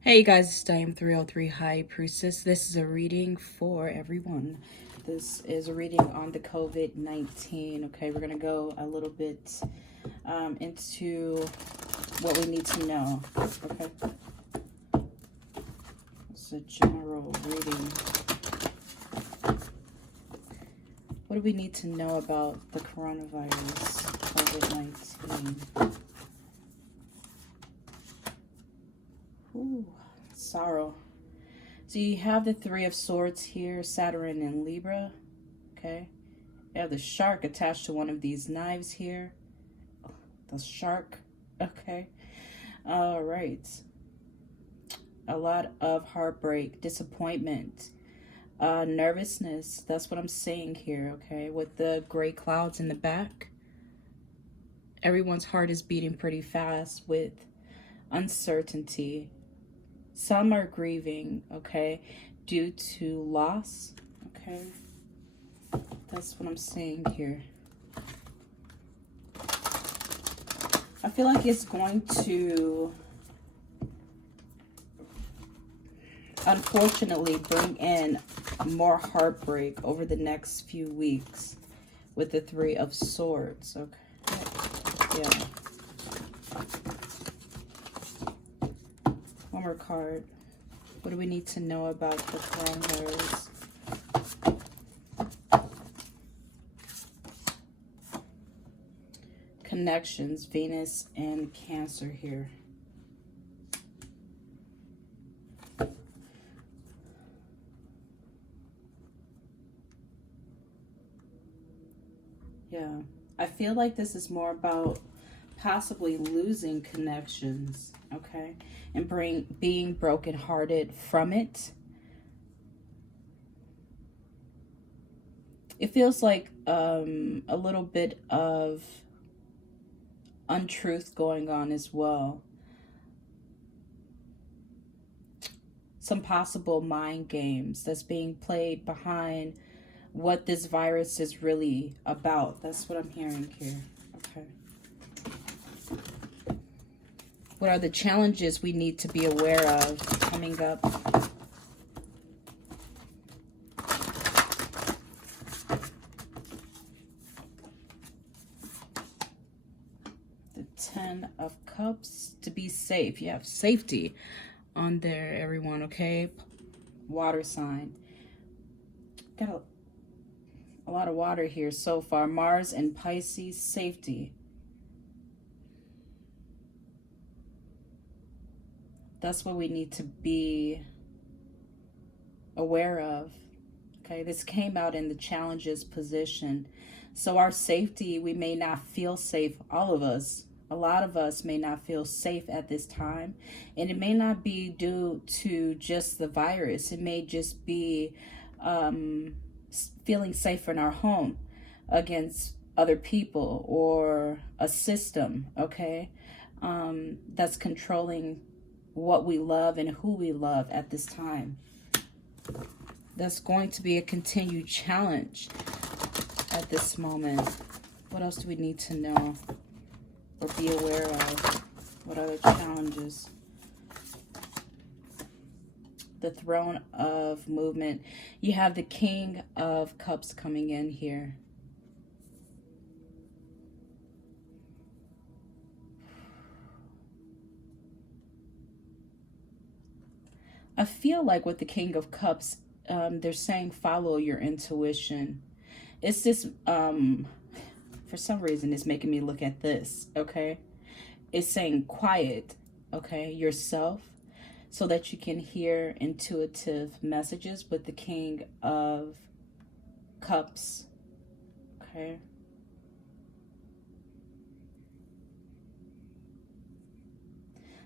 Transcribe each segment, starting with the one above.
Hey guys, it's Diam303 High Priestess. This is a reading for everyone. This is a reading on the COVID-19. Okay, we're going to go a little bit into what we need to know. Okay, it's a general reading. What do we need to know about the coronavirus, COVID-19? Ooh, sorrow. So you have the Three of Swords here, Saturn and Libra. Okay. You have the shark attached to one of these knives here. The shark. Okay. All right. A lot of heartbreak, disappointment, nervousness. That's what I'm seeing here, okay? With the gray clouds in the back. Everyone's heart is beating pretty fast with uncertainty. Some are grieving, okay, due to loss, okay? That's what I'm seeing here. I feel like it's going to, unfortunately, bring in more heartbreak over the next few weeks with the Three of Swords, okay? Yeah. One more card. What do we need to know about the coronavirus? Connections, Venus and Cancer here. Yeah, I feel like this is more about possibly losing connections, okay? And being brokenhearted from it. It feels like a little bit of untruth going on as well. Some possible mind games that's being played behind what this virus is really about. That's what I'm hearing here. Okay. What are the challenges we need to be aware of coming up? The Ten of Cups. To be safe. You have safety on there, everyone, okay? Water sign. Got a lot of water here so far. Mars and Pisces, safety. That's what we need to be aware of. Okay, this came out in the challenges position. So our safety, we may not feel safe, all of us. A lot of us may not feel safe at this time. And it may not be due to just the virus. It may just be feeling safer in our home against other people or a system, okay, that's controlling what we love and who we love at this time. That's going to be a continued challenge at this moment. What else do we need to know or be aware of? What other challenges? The Throne of Movement. You have the King of Cups coming in here. I feel like with the King of Cups, they're saying follow your intuition. It's just, for some reason, it's making me look at this, okay? It's saying quiet, okay, yourself, so that you can hear intuitive messages with the King of Cups, okay?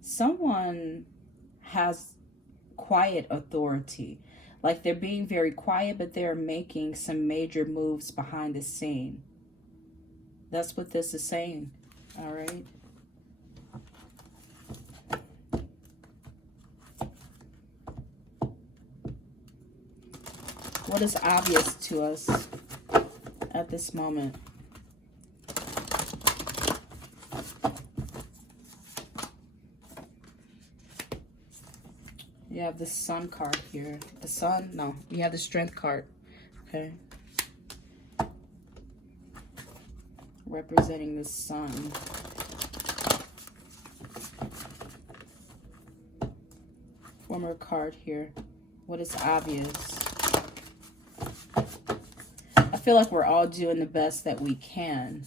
Someone has quiet authority. Like they're being very quiet, but they're making some major moves behind the scene. That's what this is saying, all right? What is obvious to us at this moment? You have the Sun card here. The Sun? No. You have the Strength card. Okay. Representing the Sun. One more card here. What is obvious? I feel like we're all doing the best that we can.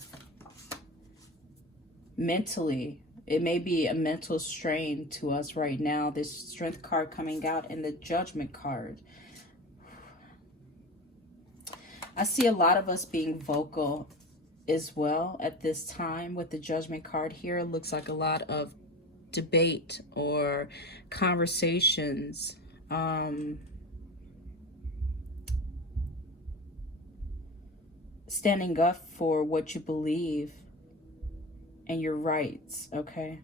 Mentally. It may be a mental strain to us right now. This Strength card coming out and the Judgment card. I see a lot of us being vocal as well at this time with the Judgment card here. It looks like a lot of debate or conversations. Standing up for what you believe and your rights, okay?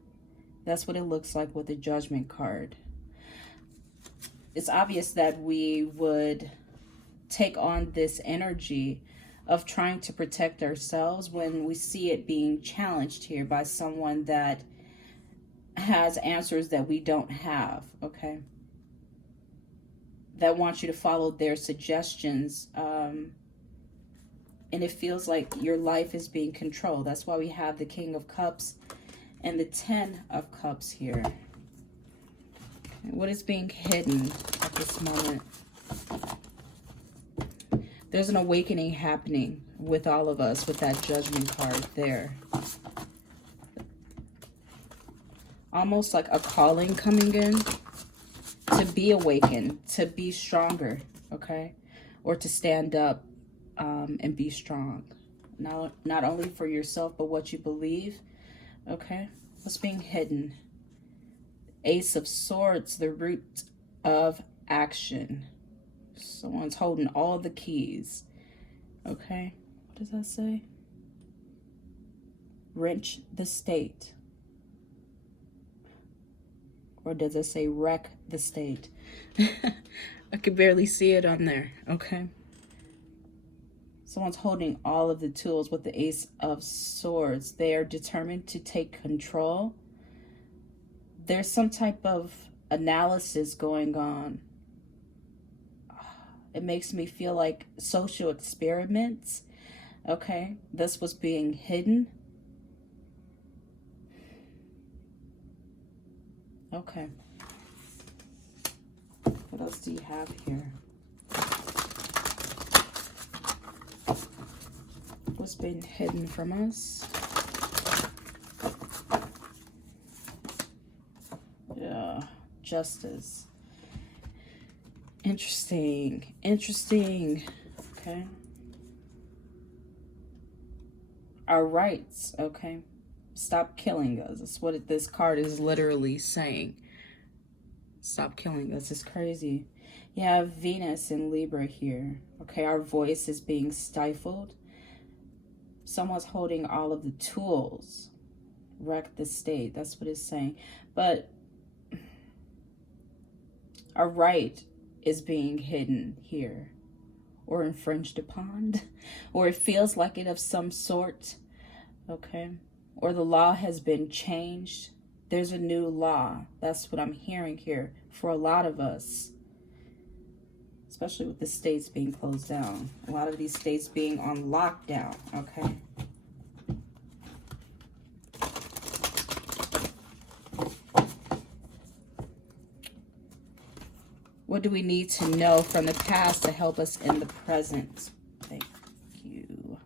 That's what it looks like with the Judgment card. It's obvious that we would take on this energy of trying to protect ourselves when we see it being challenged here by someone that has answers that we don't have, okay? That wants you to follow their suggestions, and it feels like your life is being controlled. That's why we have the King of Cups and the 10 of Cups here. What is being hidden at this moment? There's an awakening happening with all of us with that Judgment card there. Almost like a calling coming in to be awakened, to be stronger, okay? Or to stand up and be strong. Not only for yourself, but what you believe, okay? What's being hidden? Ace of Swords, the root of action. Someone's holding all the keys, okay? What does that say? Wrench the state. Or does it say wreck the state? I could barely see it on there, okay? Someone's holding all of the tools with the Ace of Swords. They are determined to take control. There's some type of analysis going on. It makes me feel like social experiments, okay? This was being hidden. Okay. What else do you have here? What's been hidden from us? Yeah, Justice. Interesting. Interesting. Okay. Our rights, okay? Stop killing us. That's what this card is literally saying. Stop killing us. It's crazy. You have Venus and Libra here. Okay, our voice is being stifled. Someone's holding all of the tools. Wreck the state. That's what it's saying. But our right is being hidden here. Or infringed upon. Or it feels like it of some sort. Okay. Or the law has been changed. There's a new law. That's what I'm hearing here for a lot of us. Especially with the states being closed down. A lot of these states being on lockdown, okay? What do we need to know from the past to help us in the present? Thank you.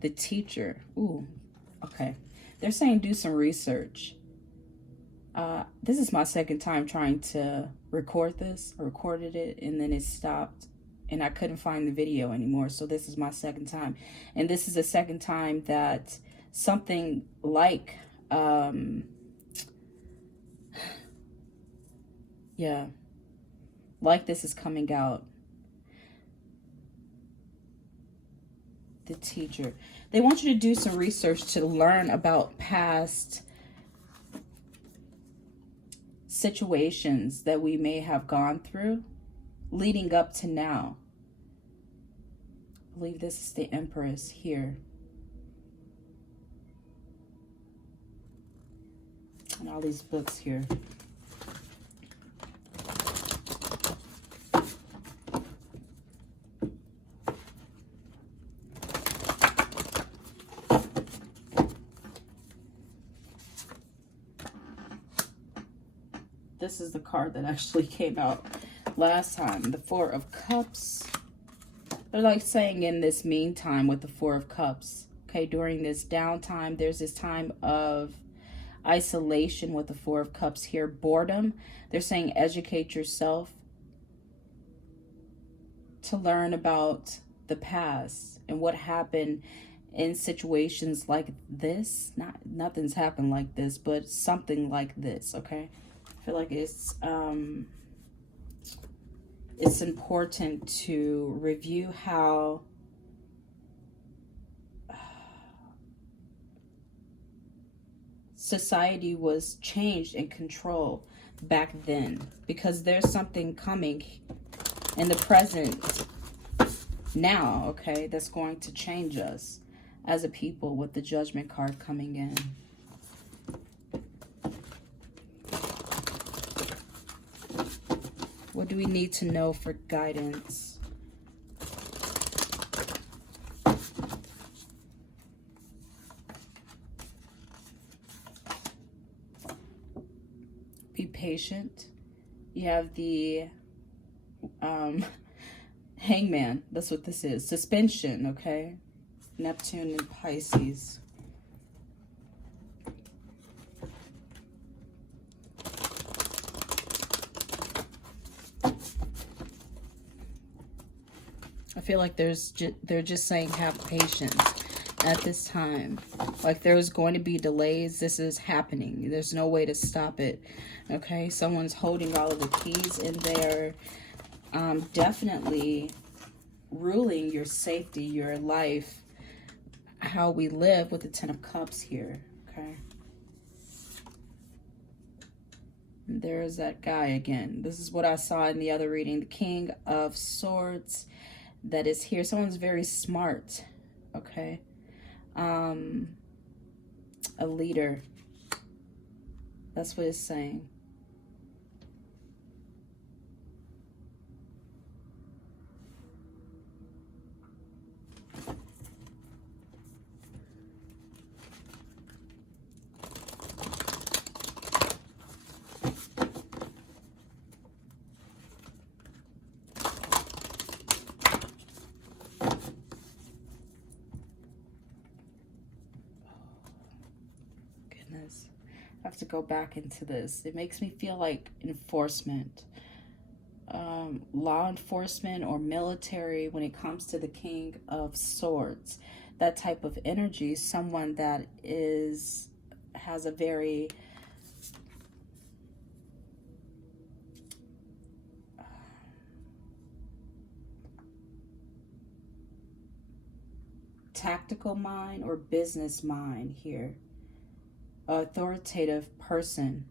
The Teacher. Ooh, okay. They're saying do some research. This is my second time trying to record this. I recorded it and then it stopped and I couldn't find the video anymore. So this is my second time. And this is the second time that something like, yeah, like this is coming out. The Teacher. They want you to do some research to learn about past situations that we may have gone through leading up to now. I believe this is the Empress here. And all these books here. this is the card that actually came out last time. The Four of Cups. They're like saying in this meantime with the Four of Cups, okay, during this downtime, there's this time of isolation with the Four of Cups here. Boredom. They're saying educate yourself to learn about the past and what happened in situations like this. Nothing's happened like this, but something like this, okay? I feel like it's important to review how society was changed and controlled back then, because there's something coming in the present now, okay, that's going to change us as a people with the Judgment card coming in. What do we need to know for guidance? Be patient. You have the Hangman. That's what this is. Suspension, okay? Neptune and Pisces. I feel like they're just saying have patience at this time. Like there was going to be delays. This is happening. There's no way to stop it. Okay, someone's holding all of the keys in there. Definitely ruling your safety, your life, how we live with the Ten of Cups here. Okay. And there's that guy again. This is what I saw in the other reading. The King of Swords that is here. Someone's very smart. Okay. A leader. That's what it's saying. I have to go back into this. It makes me feel like enforcement, law enforcement or military when it comes to the King of Swords. That type of energy, someone that has a very tactical mind or business mind here. Authoritative person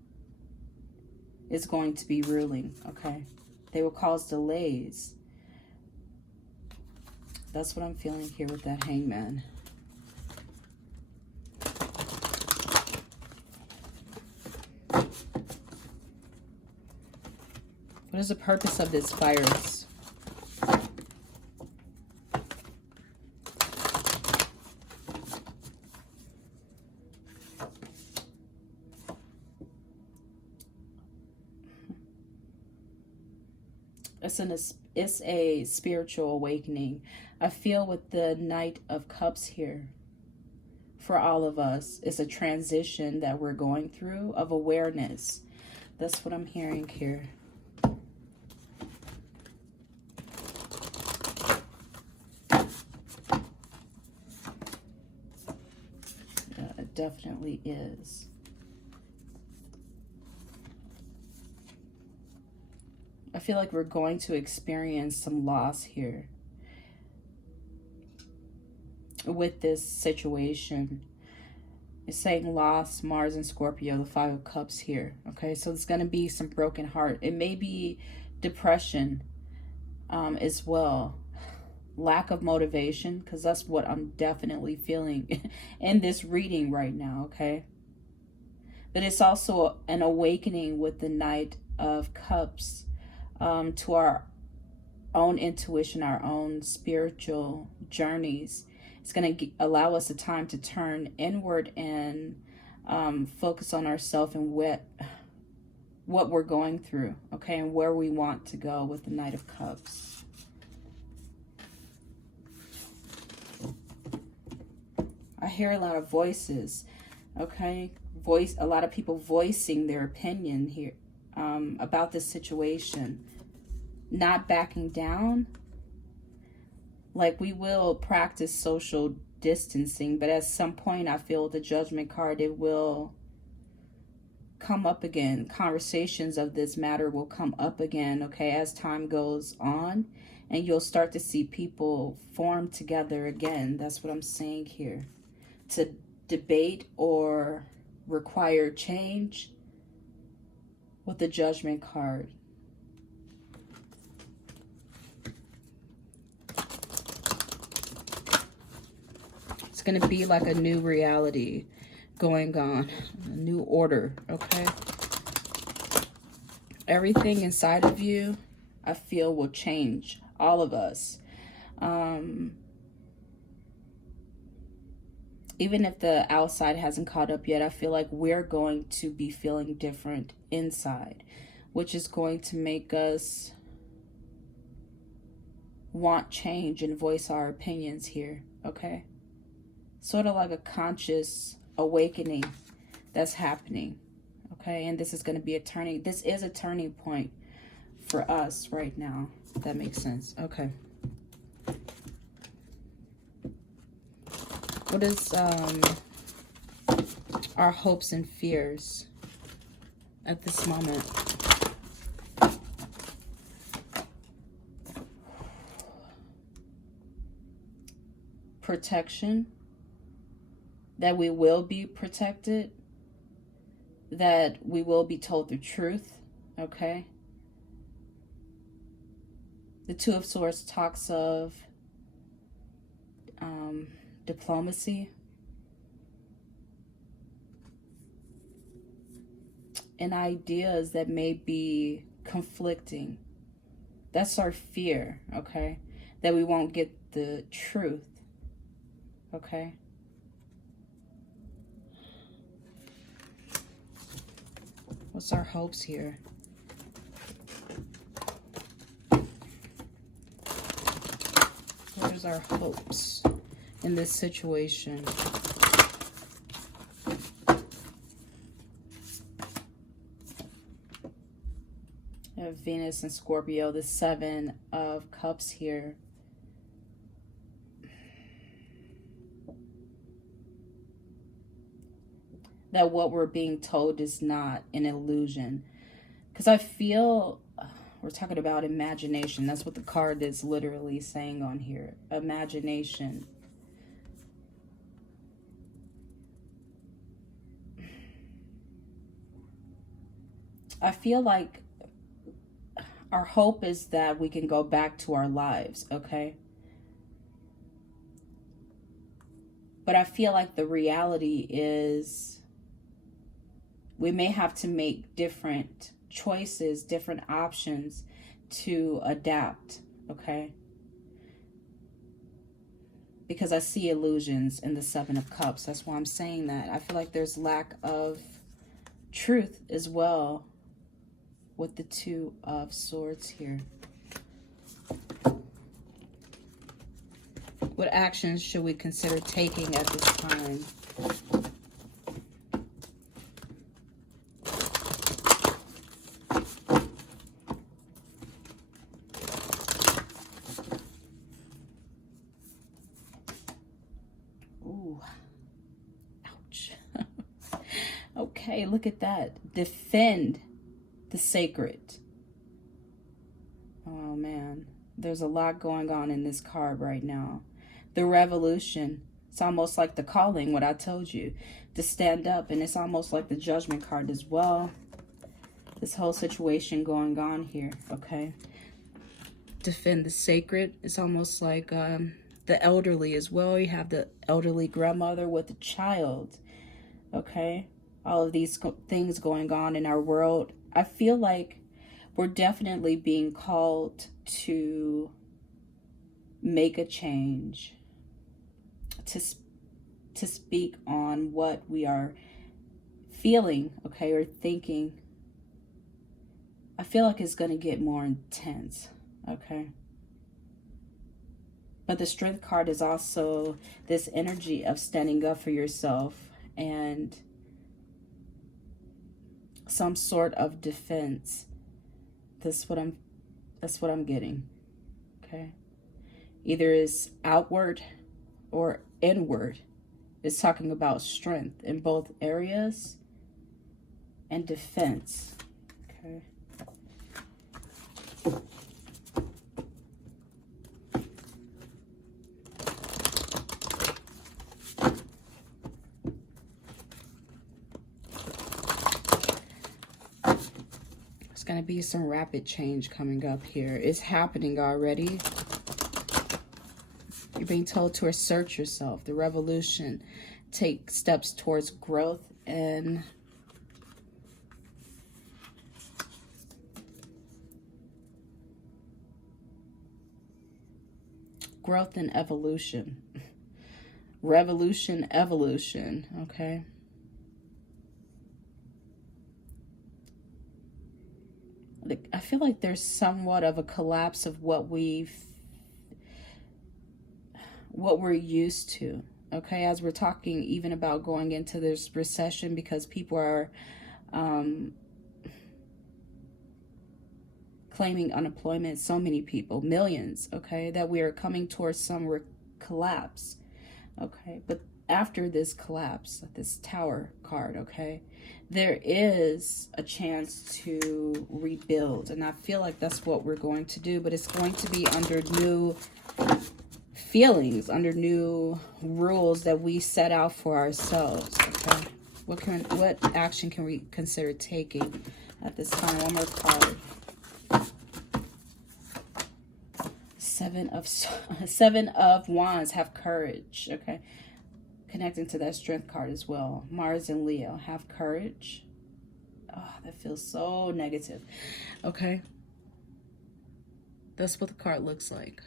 is going to be ruling, okay? They will cause delays. That's what I'm feeling here with that Hangman. What is the purpose of this virus? It's a spiritual awakening. I feel with the Knight of Cups here, for all of us, it's a transition that we're going through of awareness. That's what I'm hearing here. Yeah, it definitely is. I feel like we're going to experience some loss here with this situation. It's saying loss, Mars and Scorpio, the Five of Cups here. Okay, so it's going to be some broken heart. It may be depression as well. Lack of motivation, because that's what I'm definitely feeling in this reading right now, okay? But it's also an awakening with the Knight of Cups. To our own intuition, our own spiritual journeys. It's going to allow us a time to turn inward and focus on ourselves and what what we're going through, okay, and where we want to go with the Knight of Cups. I hear a lot of voices, okay, a lot of people voicing their opinion here about this situation, not backing down. Like, we will practice social distancing, but at some point I feel the Judgment card, it will come up again. Conversations of this matter will come up again, okay, as time goes on, and you'll start to see people form together again. That's what I'm saying here. To debate or require change with the Judgment card. It's going to be like a new reality going on, a new order, okay? Everything inside of you, I feel, will change. All of us. Even if the outside hasn't caught up yet, I feel like we're going to be feeling different inside, which is going to make us want change and voice our opinions here, okay? Sort of like a conscious awakening that's happening, okay? And this is going to be this is a turning point for us right now, if that makes sense. Okay. What is our hopes and fears at this moment? Protection. That we will be protected, that we will be told the truth, okay? The Two of Swords talks of diplomacy and ideas that may be conflicting. That's our fear, okay? That we won't get the truth, okay? What's our hopes here? What is our hopes in this situation? Venus and Scorpio, the Seven of Cups here. That what we're being told is not an illusion. Because I feel we're talking about imagination. That's what the card is literally saying on here. Imagination. I feel like our hope is that we can go back to our lives, okay? But I feel like the reality is we may have to make different choices, different options to adapt, okay? Because I see illusions in the Seven of Cups. That's why I'm saying that. I feel like there's lack of truth as well with the Two of Swords here. What actions should we consider taking at this time? Ooh, ouch. Okay, look at that. Defend the sacred. Oh man, there's a lot going on in this card right now. The Revolution. It's almost like the calling, what I told you, to stand up. And it's almost like the Judgment card as well. This whole situation going on here, okay? Defend the sacred. It's almost like the elderly as well. You have the elderly grandmother with a child, okay? All of these things going on in our world. I feel like we're definitely being called to make a change, to speak on what we are feeling, okay, or thinking feel like it's going to get more intense, okay? But the Strength card is also this energy of standing up for yourself and some sort of defense. That's what I'm getting. Okay? Either is outward or inward. It's talking about strength in both areas and defense. Okay? There's going to be some rapid change coming up here. It's happening already. You're being told to assert yourself. The revolution. Take steps towards growth and evolution. Revolution, evolution. Okay. I feel like there's somewhat of a collapse of what we're used to, okay, as we're talking even about going into this recession, because people are claiming unemployment, so many people, millions, okay, that we are coming towards some collapse, okay, but after this collapse, this Tower card, okay, there is a chance to rebuild. And I feel like that's what we're going to do, but it's going to be under new feelings, under new rules that we set out for ourselves, okay? What action can we consider taking at this time? One more card. Seven of Wands. Have courage, okay? Connecting to that Strength card as well. Mars and Leo. Have courage. Oh, that feels so negative. Okay. That's what the card looks like.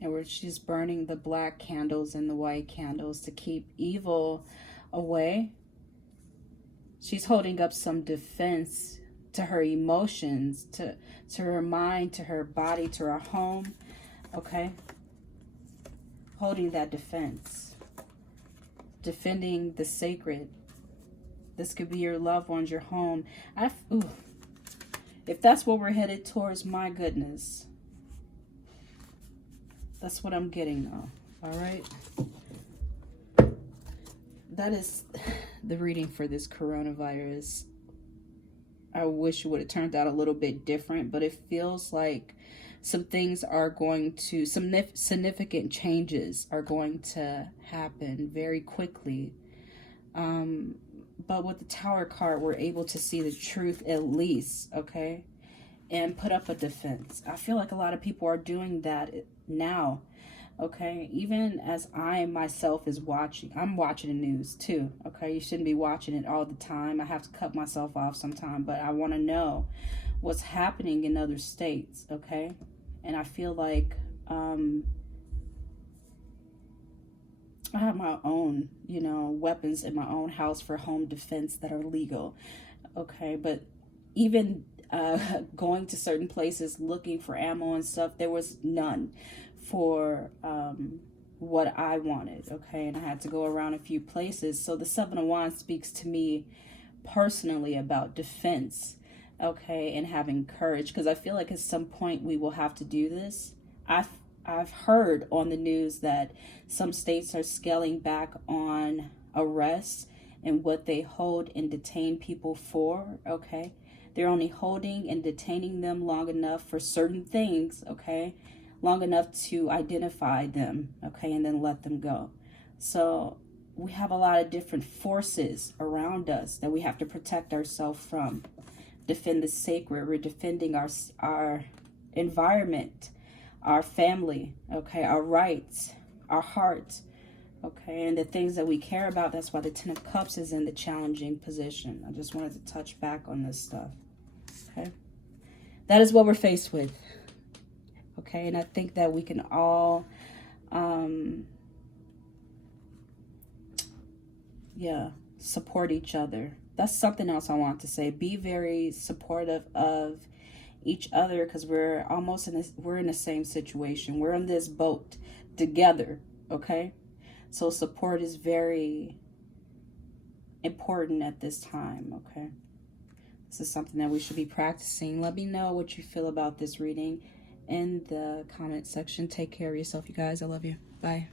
And she's burning the black candles and the white candles to keep evil away. She's holding up some defense to her emotions, to her mind, to her body, to her home, okay? Holding that defense. Defending the sacred. This could be your loved ones, your home. If that's what we're headed towards, my goodness. That's what I'm getting though, all right? That is the reading for this coronavirus. I wish it would have turned out a little bit different, but it feels like some things are going to, some significant changes are going to happen very quickly. But with the Tower card, we're able to see the truth at least, okay? And put up a defense. I feel like a lot of people are doing that now, okay? Even as I myself is watching, I'm watching the news too, okay? You shouldn't be watching it all the time. I have to cut myself off sometime, but I want to know what's happening in other states, okay? And I feel like I have my own, weapons in my own house for home defense that are legal, okay? But even going to certain places looking for ammo and stuff, there was none for what I wanted, okay? And I had to go around a few places. So the Seven of Wands speaks to me personally about defense, okay, and having courage, because I feel like at some point we will have to do this. I've heard on the news that some states are scaling back on arrests and what they hold and detain people for, okay? They're only holding and detaining them long enough for certain things, okay? Long enough to identify them, okay, and then let them go. So we have a lot of different forces around us that we have to protect ourselves from. Defend the sacred. We're defending our environment, our family, okay, our rights, our heart, okay, and the things that we care about. That's why the Ten of Cups is in the challenging position. I just wanted to touch back on this stuff, okay? That is what we're faced with, okay? And I think that we can all yeah, support each other. That's something else I want to say. Be very supportive of each other, because we're almost in this, we're in the same situation. We're in this boat together, okay? So support is very important at this time, okay? This is something that we should be practicing. Let me know what you feel about this reading in the comment section. Take care of yourself, you guys. I love you. Bye.